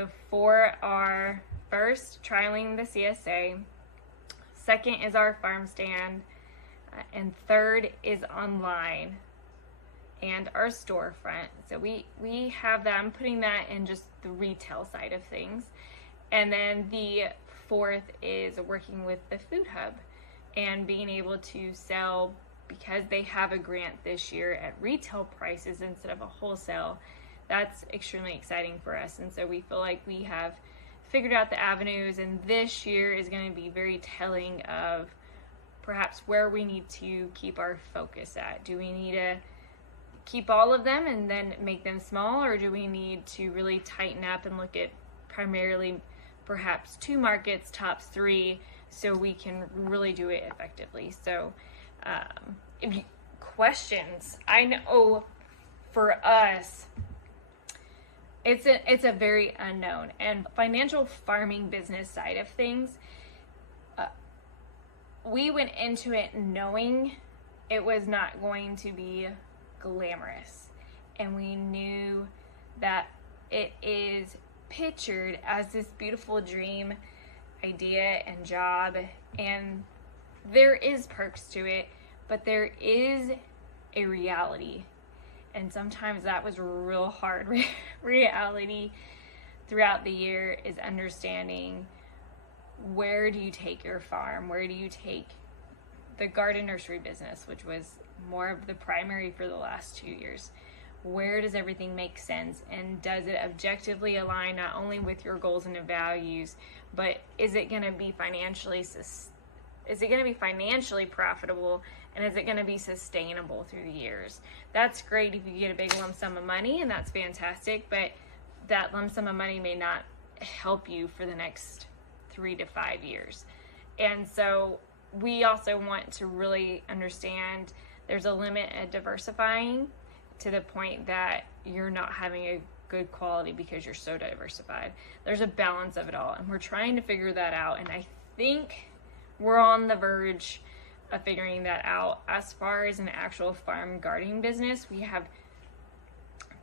The four are: first, trialing the CSA; second is our farm stand; and third is online and our storefront. So we have that. I'm putting that in just the retail side of things. And then the fourth is working with the food hub and being able to sell, because they have a grant this year, at retail prices instead of a wholesale. That's extremely exciting for us. And so we feel like we have figured out the avenues, and this year is going to be very telling of perhaps where we need to keep our focus at. Do we need to keep all of them and then make them small, or do we need to really tighten up and look at primarily perhaps 2 markets, tops 3, so we can really do it effectively? So if you questions, I know for us it's a very unknown and financial farming business side of things. We went into it knowing it was not going to be glamorous, and we knew that it is pictured as this beautiful dream idea and job, and there is perks to it, but there is a reality, and sometimes that was real hard. Reality throughout the year is understanding, where do you take your farm? Where do you take the garden nursery business, which was more of the primary for the last 2 years? Where does everything make sense, and does it objectively align not only with your goals and values, but is it going to be financially profitable, and is it going to be sustainable through the years? That's great if you get a big lump sum of money, and that's fantastic, but that lump sum of money may not help you for the next 3 to 5 years. And so we also want to really understand there's a limit at diversifying, to the point that you're not having a good quality because you're so diversified. There's a balance of it all, and we're trying to figure that out, and I think we're on the verge of figuring that out. As far as an actual farm gardening business, we have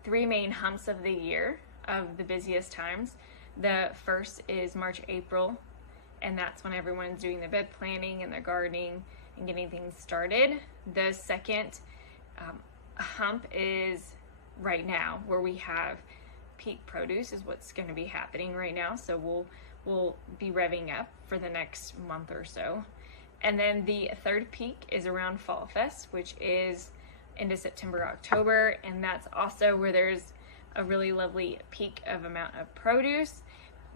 3 main humps of the year, of the busiest times. The first is March, April, and that's when everyone's doing the bed planning and the gardening and getting things started. The second hump is right now, where we have peak produce, is what's going to be happening right now. So we'll be revving up for the next month or so. And then the third peak is around Fall Fest, which is into September, October, and that's also where there's a really lovely peak of amount of produce,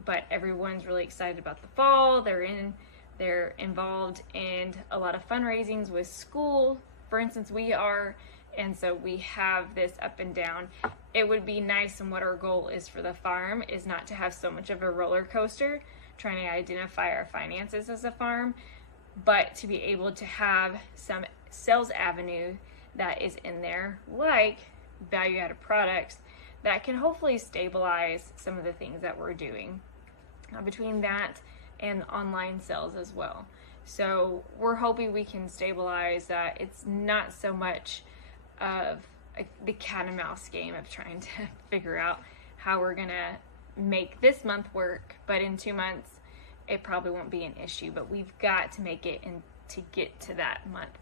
but everyone's really excited about the fall. They're involved in a lot of fundraisings with school, for instance, we are, and so we have this up and down. It would be nice, and what our goal is for the farm is not to have so much of a roller coaster trying to identify our finances as a farm, but to be able to have some sales avenue that is in there, like value-added products, that can hopefully stabilize some of the things that we're doing. Between that and online sales as well. So we're hoping we can stabilize that. It's not so much of the cat and mouse game of trying to figure out how we're gonna make this month work, but in 2 months it probably won't be an issue, but we've got to make it and to get to that month.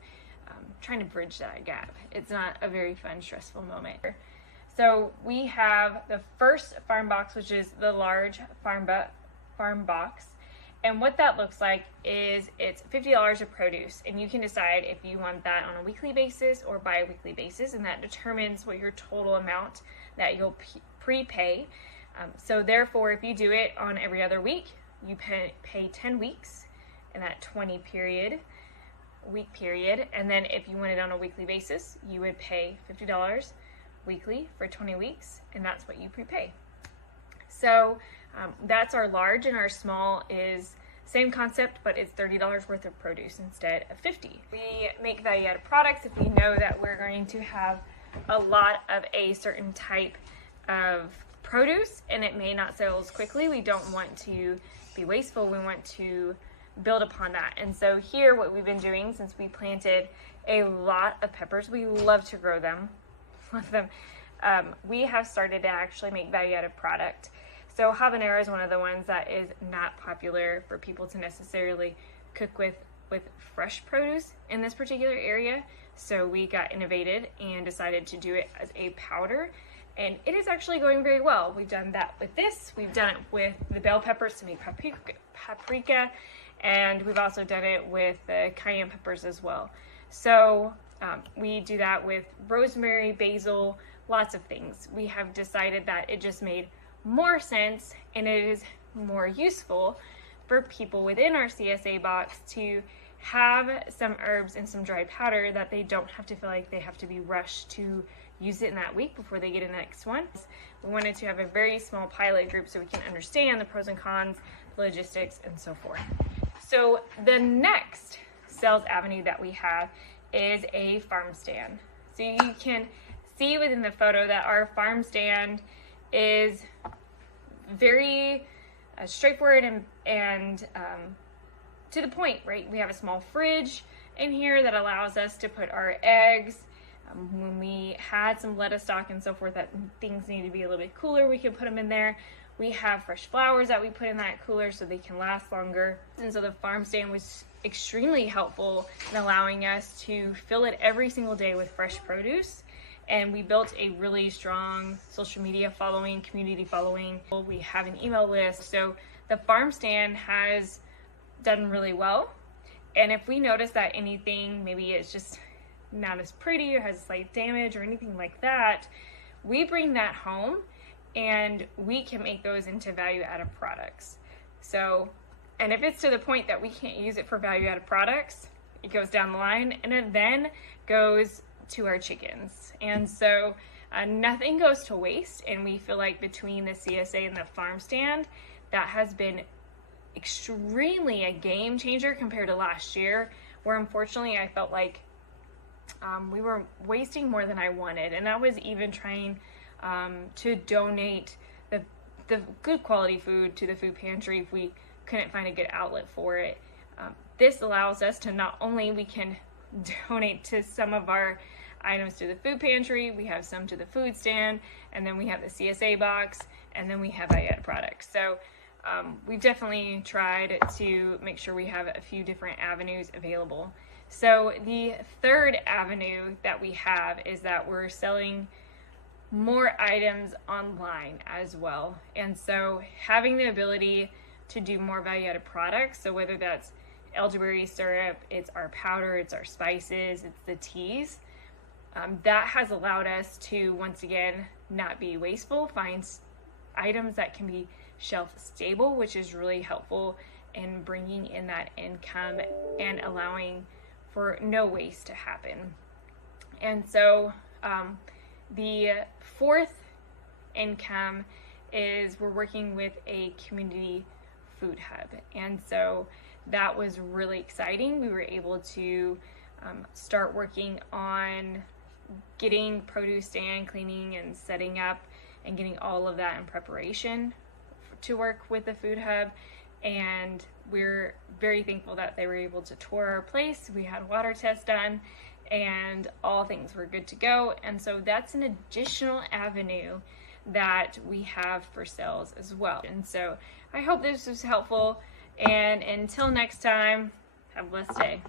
Trying to bridge that gap. It's not a very fun, stressful moment. So we have the first farm box, which is the large farm box. And what that looks like is it's $50 of produce, and you can decide if you want that on a weekly basis or bi-weekly basis, and that determines what your total amount that you'll prepay. So therefore, if you do it on every other week, you pay 10 weeks in that 20 week period. And then if you want it on a weekly basis, you would pay $50 weekly for 20 weeks, and that's what you prepay. So that's our large, and our small is same concept, but it's $30 worth of produce instead of $50. We make value-added products if we know that we're going to have a lot of a certain type of produce, and it may not sell as quickly. We don't want to be wasteful. We want to build upon that. And so here, what we've been doing since we planted a lot of peppers, we love to grow them, love them. We have started to actually make value-added product. So habanero is one of the ones that is not popular for people to necessarily cook with fresh produce in this particular area. So we got innovated and decided to do it as a powder, and it is actually going very well. We've done that with this. We've done it with the bell peppers to make paprika, and we've also done it with the cayenne peppers as well. So we do that with rosemary, basil, lots of things. We have decided that it just made more sense and it is more useful for people within our CSA box to have some herbs and some dry powder that they don't have to feel like they have to be rushed to use it in that week before they get in the next one. We wanted to have a very small pilot group so we can understand the pros and cons, the logistics, and so forth. So the next sales avenue that we have is a farm stand. So you can see within the photo that our farm stand is very straightforward and to the point, right? We have a small fridge in here that allows us to put our eggs. When we had some lettuce stock and so forth that things need to be a little bit cooler, we can put them in there. We have fresh flowers that we put in that cooler so they can last longer. And so the farm stand was extremely helpful in allowing us to fill it every single day with fresh produce. And we built a really strong social media following, community following. We have an email list. So the farm stand has done really well. And if we notice that anything, maybe it's just not as pretty or has slight damage or anything like that, we bring that home and we can make those into value-added products. So, and if it's to the point that we can't use it for value-added products, it goes down the line and it then goes to our chickens. And so nothing goes to waste, and we feel like between the CSA and the farm stand, that has been extremely a game changer compared to last year, where unfortunately I felt like we were wasting more than I wanted, and I was even trying to donate the good quality food to the food pantry if we couldn't find a good outlet for it. This allows us to not only we can donate to some of our items to the food pantry, we have some to the food stand, and then we have the CSA box, and then we have value-added products. So we've definitely tried to make sure we have a few different avenues available. So the third avenue that we have is that we're selling more items online as well. And so having the ability to do more value-added products, so whether that's elderberry syrup, it's our powder, it's our spices, it's the teas, that has allowed us to, once again, not be wasteful, find items that can be shelf stable, which is really helpful in bringing in that income and allowing for no waste to happen. And so the fourth income is we're working with a community food hub. And so that was really exciting. We were able to start working on getting produce stand cleaning and setting up and getting all of that in preparation to work with the food hub. And we're very thankful that they were able to tour our place. We had water tests done and all things were good to go. And so that's an additional avenue that we have for sales as well. And so I hope this was helpful. And until next time, have a blessed day.